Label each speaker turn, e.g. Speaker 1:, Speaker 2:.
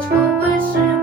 Speaker 1: 除非是